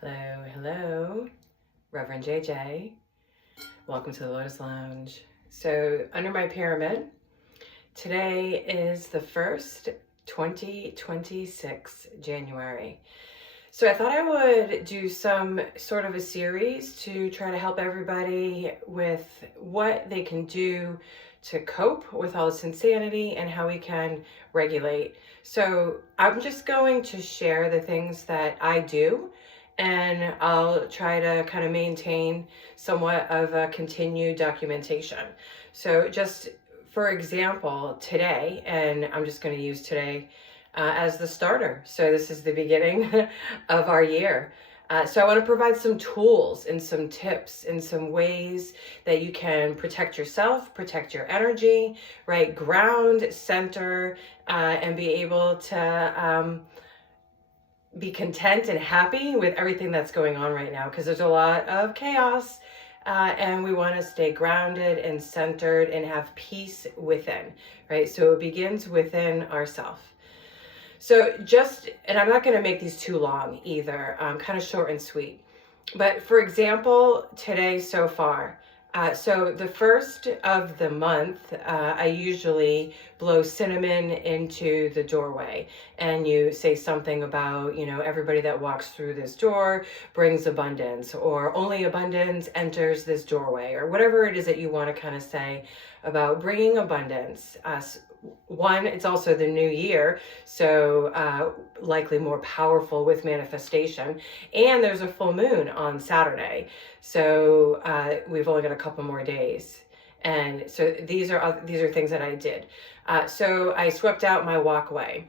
Hello, hello, Reverend JJ. Welcome to the Lotus Lounge. So, under my pyramid, today is the 1st, 2026, January. So, I thought I would do some sort of a series to try to help everybody with what they can do to cope with all this insanity and how we can regulate. So, I'm just going to share the things that I do, and I'll try to kind of maintain somewhat of a continued documentation. So, just for example, today, and I'm just going to use today as the starter. So, this is the beginning of our year. So I want to provide some tools and some tips and some ways that you can protect yourself, protect your energy, right? Ground, center, and be able to be content and happy with everything that's going on right now, because there's a lot of chaos, and we want to stay grounded and centered and have peace within, right? So it begins within ourselves. So and I'm not going to make these too long either, kind of short and sweet. But for example, today so far, so the first of the month, I usually blow cinnamon into the doorway, and you say something about, everybody that walks through this door brings abundance, or only abundance enters this doorway, or whatever it is that you want to kind of say about bringing abundance. One, it's also the new year, so likely more powerful with manifestation. And there's a full moon on Saturday, so we've only got a couple more days. And so these are things that I did. So I swept out my walkway,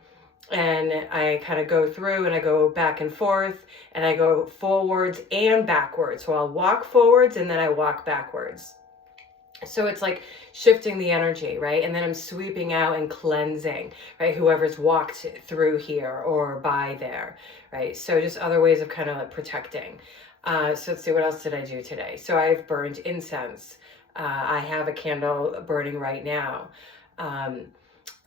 and I kind of go through and I go back and forth, and I go forwards and backwards. So I'll walk forwards and then I walk backwards. So it's like shifting the energy, right? And then I'm sweeping out and cleansing, right? Whoever's walked through here or by there, right? So just other ways of kind of like protecting. So let's see, what else did I do today? So I've burned incense. I have a candle burning right now.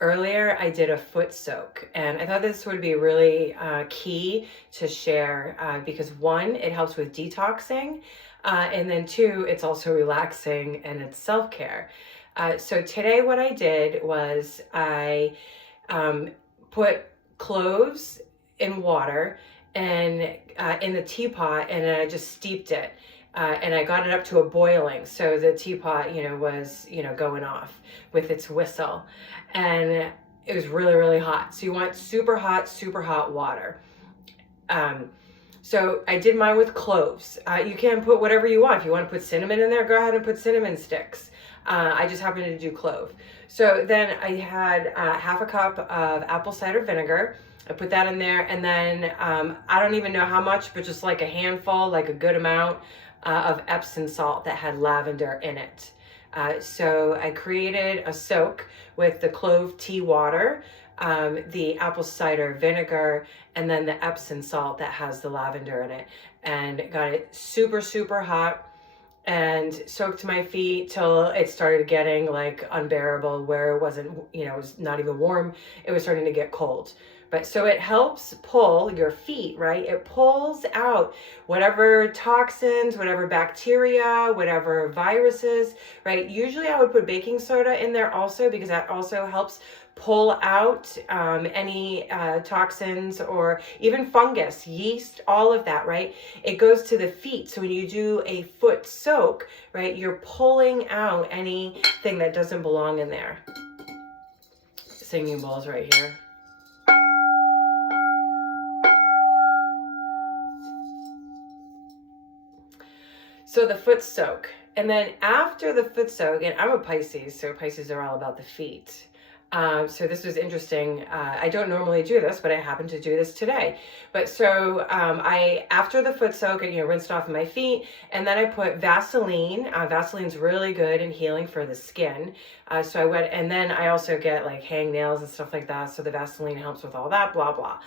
Earlier, I did a foot soak, and I thought this would be really key to share, because one, it helps with detoxing, and then two, it's also relaxing and it's self-care. So today what I did was I put cloves in water and in the teapot, and then I just steeped it. And I got it up to a boiling, so the teapot, was, going off with its whistle, and it was really, really hot. So you want super hot water. So I did mine with cloves. You can put whatever you want. If you want to put cinnamon in there, go ahead and put cinnamon sticks. I just happened to do clove. So then I had half a cup of apple cider vinegar. I put that in there, and then I don't even know how much, but just like a handful, like a good amount of Epsom salt that had lavender in it. So I created a soak with the clove tea water, the apple cider vinegar, and then the Epsom salt that has the lavender in it, and got it super hot, and soaked my feet till it started getting like unbearable, where it wasn't, it was not even warm. It was starting to get cold. But so it helps pull your feet, right? It pulls out whatever toxins, whatever bacteria, whatever viruses, right? Usually I would put baking soda in there also, because that also helps pull out any toxins, or even fungus, yeast, all of that, right? It goes to the feet. So when you do a foot soak, right, you're pulling out anything that doesn't belong in there. Singing bowls right here. So the foot soak. And then after the foot soak, and I'm a Pisces, so Pisces are all about the feet. So this was interesting. I don't normally do this, but I happened to do this today. But so after the foot soak, I rinsed off my feet, and then I put Vaseline. Vaseline's really good and healing for the skin. So I went, and then I also get like hangnails and stuff like that. So the Vaseline helps with all that, blah, blah.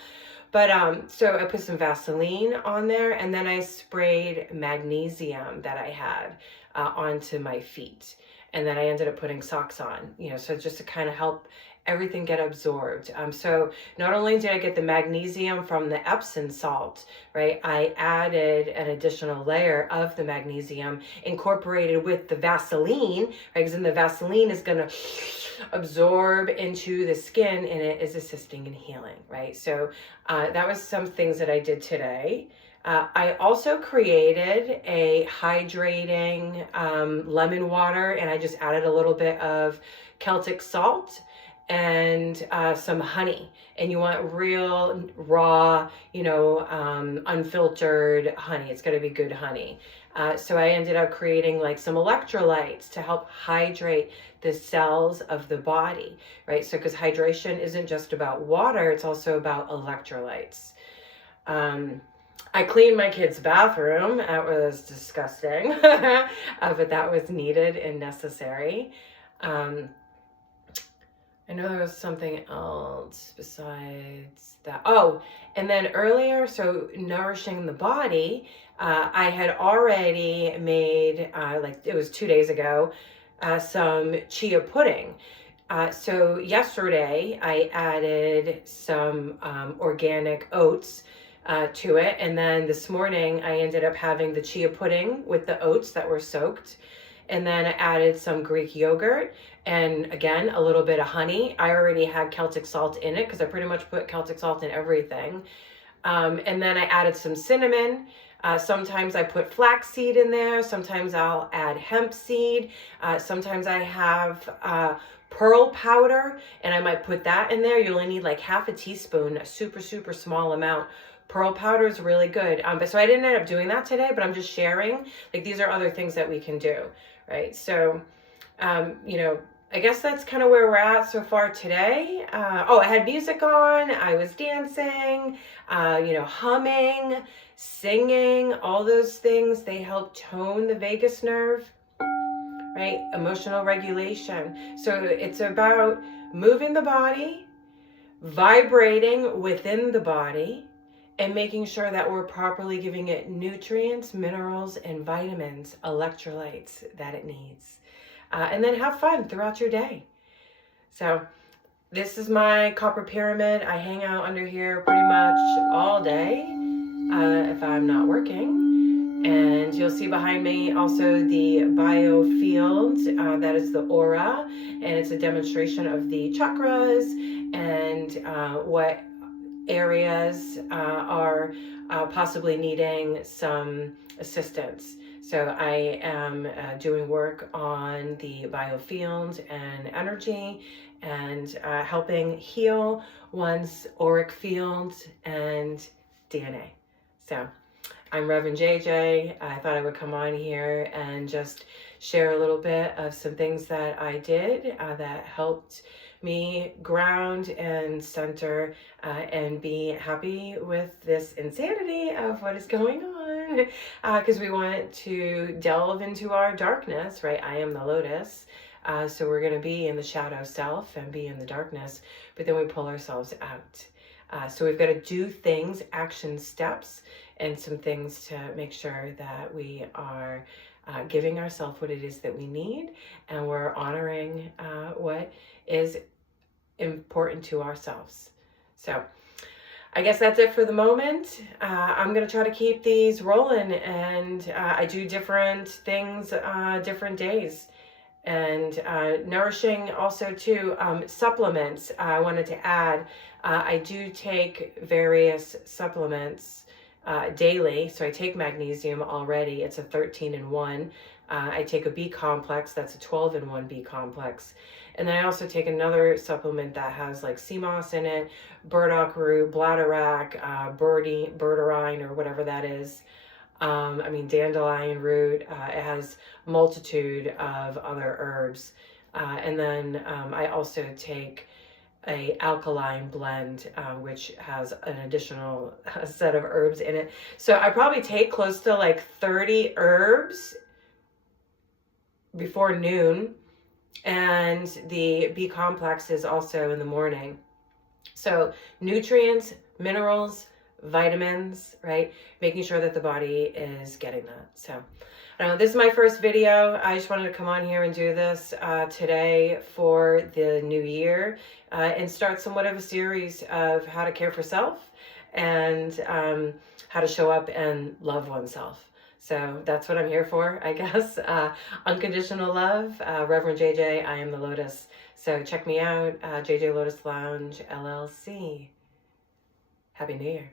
But so I put some Vaseline on there, and then I sprayed magnesium that I had onto my feet. And then I ended up putting socks on, so just to kind of help everything get absorbed. So not only did I get the magnesium from the Epsom salt, right, I added an additional layer of the magnesium incorporated with the Vaseline, right, because then the Vaseline is going to absorb into the skin and it is assisting in healing, right? So that was some things that I did today. I also created a hydrating lemon water, and I just added a little bit of Celtic salt and some honey. And you want real raw, unfiltered honey. It's got to be good honey. So I ended up creating like some electrolytes to help hydrate the cells of the body, right? So because hydration isn't just about water, it's also about electrolytes. I cleaned my kid's bathroom. That was disgusting, but that was needed and necessary. I know there was something else besides that. Oh, and then earlier, so nourishing the body, I had already made, like it was 2 days ago, some chia pudding. So yesterday I added some organic oats to it. And then this morning I ended up having the chia pudding with the oats that were soaked. And then I added some Greek yogurt and again, a little bit of honey. I already had Celtic salt in it because I pretty much put Celtic salt in everything. And then I added some cinnamon. Sometimes I put flaxseed in there. Sometimes I'll add hemp seed. Sometimes I have pearl powder and I might put that in there. You only need like half a teaspoon, a super, super small amount. Pearl powder is really good. But so I didn't end up doing that today, but I'm just sharing. Like these are other things that we can do, right? So, I guess that's kind of where we're at so far today. I had music on. I was dancing, humming, singing, all those things. They help tone the vagus nerve, right? Emotional regulation. So it's about moving the body, vibrating within the body, and making sure that we're properly giving it nutrients, minerals, and vitamins, electrolytes that it needs. And then have fun throughout your day. So this is my copper pyramid. I hang out under here pretty much all day if I'm not working. And you'll see behind me also the biofield. That is the aura. And it's a demonstration of the chakras and what areas are possibly needing some assistance. So I am doing work on the biofield and energy and helping heal one's auric field and DNA. So I'm Reverend JJ. I thought I would come on here and just share a little bit of some things that I did that helped me ground and center and be happy with this insanity of what is going on, because we want to delve into our darkness, right? I am the lotus, so we're going to be in the shadow self and be in the darkness, but then we pull ourselves out. So we've got to do things, action steps, and some things to make sure that we are giving ourselves what it is that we need, and we're honoring what is important to ourselves. So I guess that's it for the moment. I'm going to try to keep these rolling, and I do different things different days. And nourishing also too, supplements I wanted to add. I do take various supplements daily. So I take magnesium already. It's a 13-in-1. I take a B complex. That's a 12-in-1 B complex. And then I also take another supplement that has like sea moss in it, burdock root, bladderwrack, berberine, or whatever that is. Dandelion root. It has a multitude of other herbs. And then I also take a alkaline blend, which has an additional set of herbs in it. So I probably take close to like 30 herbs before noon. And the B complex is also in the morning. So nutrients, minerals, vitamins, right? Making sure that the body is getting that. So this is my first video. I just wanted to come on here and do this today for the new year and start somewhat of a series of how to care for self and how to show up and love oneself. So that's what I'm here for, I guess. Unconditional love, Reverend JJ, I am the Lotus. So check me out, JJ Lotus Lounge, LLC. Happy New Year.